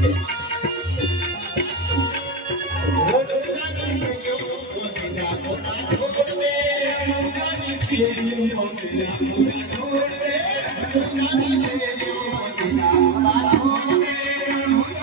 ڏور ٿي جاڻي ته جو پنهنجا پتا ڇڏي ڏي مون کان